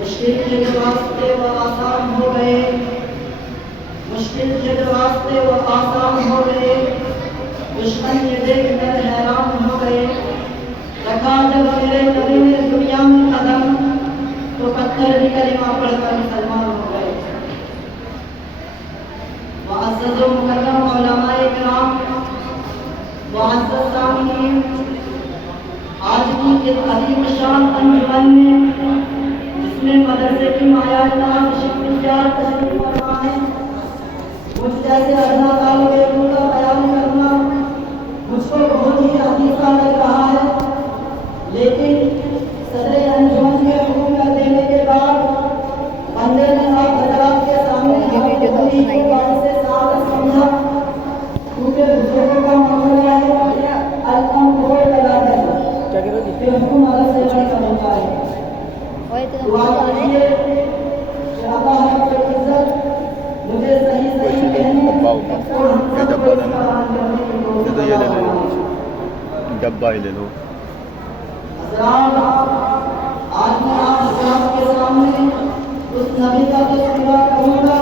मुश्किल के रास्ते वो आसान हो गए, मुश्किल के रास्ते वो आसान हो गए, दुश्मन ये देखकर हैरान हो गए। रखा जब मेरे नबी ने दुनिया में कदम तो पत्थर भी कलिमा पढ़कर मुसलमान हो गए। मुअज़्ज़ज़ व मुकर्रम उलमाए किराम, मुअज़्ज़ज़ सामीन, आज की इस अजीम शान अंजुमन में जिसमें मदरसे की मायानात शिक्षार तशरीफ फरमा है, मुझ जैसे अदना तालिबे इल्म का बयान करना मुझको बहुत ही अजीब लग रहा है, लेकिन सदर अंजुमन के हुक्म कर देने के बाद बंदे ने आप हजरात के सामने अपनी बात से साफ समझा, क्योंकि बुजुर्गों का मामला है अल्लाह को लगा है कि हुक्म अलग से नहीं समझता है। दुआ कीजिए कि अल्लाह रब्बुल इज्जत मुझे सही सही कहने और हमसे डब्बा ही ले लो। आज मैं आप के सामने उस नबी का तज़किरा करूँगा,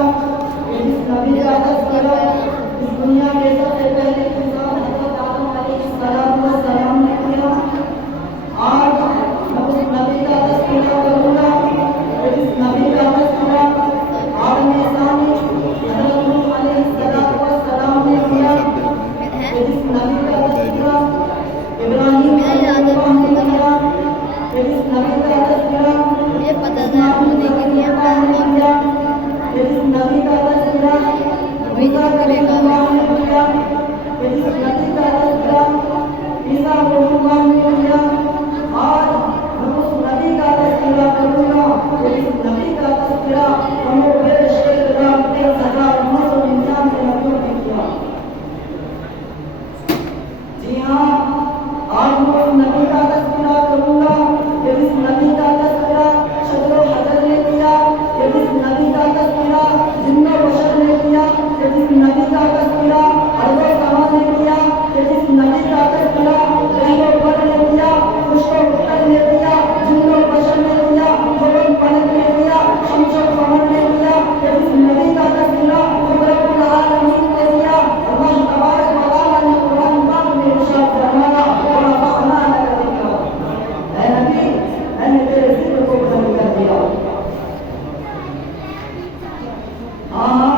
इस नबी का तज़किरा इस दुनिया के सबसे पहले इंसान हज़रत आदम अलैहिस्सलाम ने किया। आज मैं उस नबी का तज़किरा करूँगा, इस नबी का तज़किरा आदम सानी हज़रत नूह अलैहिस्सलाम ने किया। इस नबी का तज़किरा इब्राहीम ने किया। इस नबी का तज़किरा मुझे पता था होने के लिए इस नबी का तज़किरा विदा करेगा। इस नबी का तज़किरा ईसा पैगंबर ने किया। आज मैं उस नबी का तज़किरा करूँगा, इस नबी का तज़किरा कमो बेश के राम के सदा उम्मत और इंसान के नबियों ने किया। जी हाँ, आज मैं उस नबी का तज़किरा करूँगा, इस नबी का तज़किरा शजर हजर ने किया। इस नबी का तज़किरा जिन्ना बशर ने किया। इस नबी का तज़किरा अर्ज़ समा ने किया। इस नबी का तज़किरा रहमो पर ने किया, खुशो उत्तर ने किया, जिन्नो बशर ने किया, फलन पलक ने किया, शमशो कमर ने किया। इस नबी का तज़किरा कुदरतुल आलमीन ने किया। अल्लाह तबारक व तआला ने कुरान पाक में इरशाद फरमाया, व रफ़अना लका ज़िक्रा, ऐ नबी मैंने तेरे जिक्र को बुलंद कर दिया। हाँ,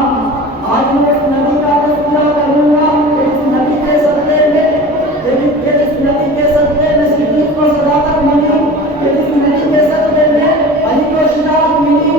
आज मैं इस नबी का तज़किरा करूँगा, इस नबी के सदक़े में इस नबी के सदक़े में सिद्दीक़ को सदाकत मिली, इस नबी के सदक़े में अली को शजाअत मिली,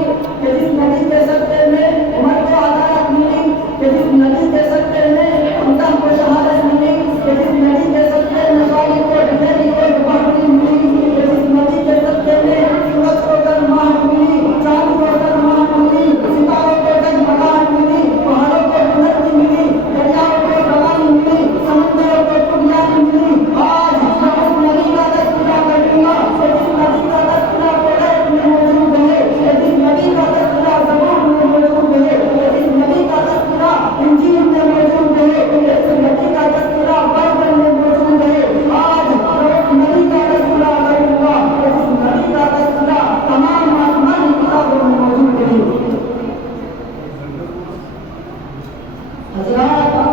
इस नबी के सदक़े में उमर को अदालत मिली, इस नबी के सदक़े में हमजा को शहादत मिली, इस नबी के सदक़े में खालिद को डिग्री को बहादुरी मिली, इस नबी के सदक़े में सूरज को गरमाहट मिली, चांद को गरमाहट मिली, सितारों को जगमगाहट मिली, पहाड़ों को बुलंदी मिली, दरियाओं को ढलान मिली, समुद्रों को तुगयान मिली। आज मैं उस नबी का तज़किरा करूँगा, जिस नबी का तज़किरा कुरान में मौजूद है, जिस नबी का तज़किरा ज़बूर में मौजूद है, जिस नबी का तज़किरा इंजील में मौजूद है, जिस नबी का तज़किरा बाइबल में मौजूद है। आज मैं उस नबी का तज़किरा करूँगा, जिस नबी का तज़किरा तमाम आसमानी किताबों में मौजूद है। हज़रात